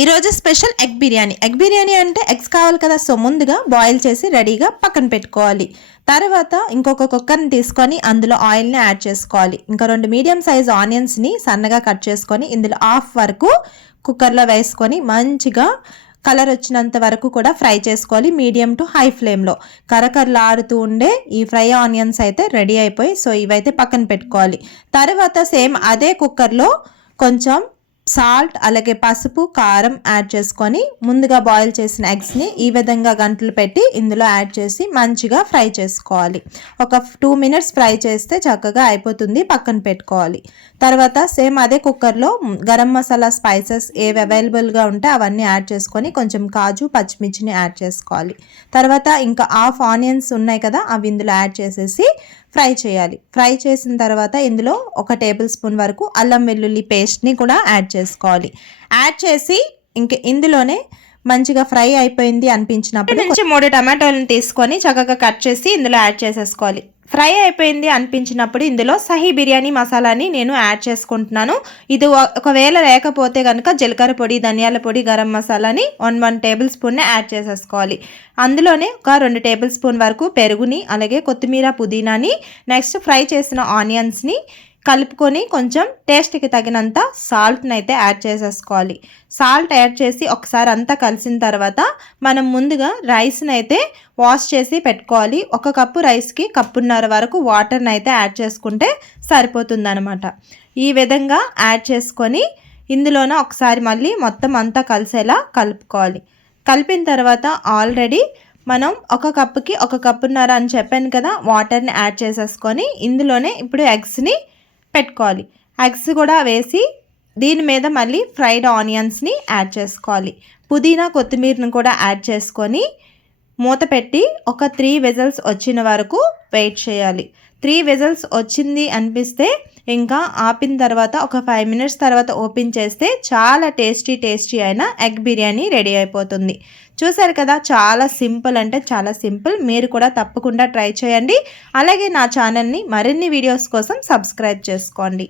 ఈరోజు special egg biryani. Egg biryani అంటే eggs కావాలి కదా, సో ముందుగా బాయిల్ చేసి రెడీగా పక్కన పెట్టుకోవాలి. తర్వాత ఇంకొక కుక్కర్ని తీసుకొని అందులో ఆయిల్ని యాడ్ చేసుకోవాలి. ఇంకా 2 మీడియం సైజ్ ఆనియన్స్ని సన్నగా కట్ చేసుకొని ఇందులో హాఫ్ వరకు కుక్కర్లో వేసుకొని మంచిగా కలర్ వచ్చినంత వరకు కూడా ఫ్రై చేసుకోవాలి. మీడియం టు హై ఫ్లేమ్లో కరకరలాడుతూ ఉండే ఈ ఫ్రై ఆనియన్స్ అయితే రెడీ అయిపోయి, సో ఇవైతే పక్కన పెట్టుకోవాలి. తర్వాత సేమ్ అదే కుక్కర్లో కొంచెం సాల్ట్ అలాగే పసుపు కారం యాడ్ చేసుకొని ముందుగా బాయిల్ చేసిన ఎగ్స్ని ఈ విధంగా గంటలు పెట్టి ఇందులో యాడ్ చేసి మంచిగా ఫ్రై చేసుకోవాలి. ఒక 2 మినిట్స్ ఫ్రై చేస్తే చక్కగా అయిపోతుంది, పక్కన పెట్టుకోవాలి. తర్వాత సేమ్ అదే కుక్కర్లో గరం మసాలా స్పైసెస్ ఏవి అవైలబుల్గా ఉంటే అవన్నీ యాడ్ చేసుకొని కొంచెం కాజు పచ్చిమిర్చిని యాడ్ చేసుకోవాలి. తర్వాత ఇంకా హాఫ్ ఆనియన్స్ ఉన్నాయి కదా, అవి ఇందులో యాడ్ చేసేసి ఫ్రై చేయాలి. ఫ్రై చేసిన తర్వాత ఇందులో 1 టేబుల్ స్పూన్ వరకు అల్లం వెల్లుల్లి పేస్ట్ని కూడా యాడ్ చేసుకోవాలి. యాడ్ చేసి ఇంక ఇందులోనే మంచిగా ఫ్రై అయిపోయింది అనిపించినప్పుడు 3 టమాటోలను తీసుకొని చక్కగా కట్ చేసి ఇందులో యాడ్ చేసేసుకోవాలి. ఫ్రై అయిపోయింది అనిపించినప్పుడు ఇందులో సహీ బిర్యానీ మసాలాని నేను యాడ్ చేసుకుంటున్నాను. ఇది ఒకవేళ లేకపోతే కనుక జీలకర్ర పొడి, ధనియాల పొడి, గరం మసాలాని 1 టేబుల్ స్పూన్ని యాడ్ చేసేసుకోవాలి. అందులోనే ఒక 2 టేబుల్ స్పూన్ వరకు పెరుగుని అలాగే కొత్తిమీర పుదీనాని నెక్స్ట్ ఫ్రై చేసిన ఆనియన్స్ని కలుపుకొని కొంచెం టేస్ట్కి తగినంత సాల్ట్ని అయితే యాడ్ చేసేసుకోవాలి. సాల్ట్ యాడ్ చేసి ఒకసారి అంతా కలిసిన తర్వాత మనం ముందుగా రైస్ని అయితే వాష్ చేసి పెట్టుకోవాలి. 1 కప్పు రైస్కి 1.5 కప్పు వరకు వాటర్ని అయితే యాడ్ చేసుకుంటే సరిపోతుందన్నమాట. ఈ విధంగా యాడ్ చేసుకొని ఇందులోనే ఒకసారి మళ్ళీ మొత్తం అంతా కలిసేలా కలుపుకోవాలి. కలిపిన తర్వాత ఆల్రెడీ మనం 1 కప్పుకి 1.5 కప్పు అని చెప్పాను కదా, వాటర్ని యాడ్ చేసేసుకొని ఇందులోనే ఇప్పుడు ఎగ్స్ని పెట్టుకోవాలి. ఎగ్స్ కూడా వేసి దీని మీద మళ్ళీ ఫ్రైడ్ ఆనియన్స్ని యాడ్ చేసుకోవాలి. పుదీనా కొత్తిమీరని కూడా యాడ్ చేసుకొని మూత పెట్టి ఒక 3 విజిల్స్ వచ్చిన వరకు వెయిట్ చేయాలి. 3 విజిల్స్ వచ్చింది అనిపిస్తే ఇంకా ఆపిన తర్వాత ఒక 5 మినిట్స్ తర్వాత ఓపెన్ చేస్తే చాలా టేస్టీ అయిన ఎగ్ బిర్యానీ రెడీ అయిపోతుంది. చూసారు కదా, చాలా సింపుల్ అంటే చాలా సింపుల్. మీరు కూడా తప్పకుండా ట్రై చేయండి. అలాగే నా ఛానల్ని మరిన్ని వీడియోస్ కోసం సబ్స్క్రైబ్ చేసుకోండి.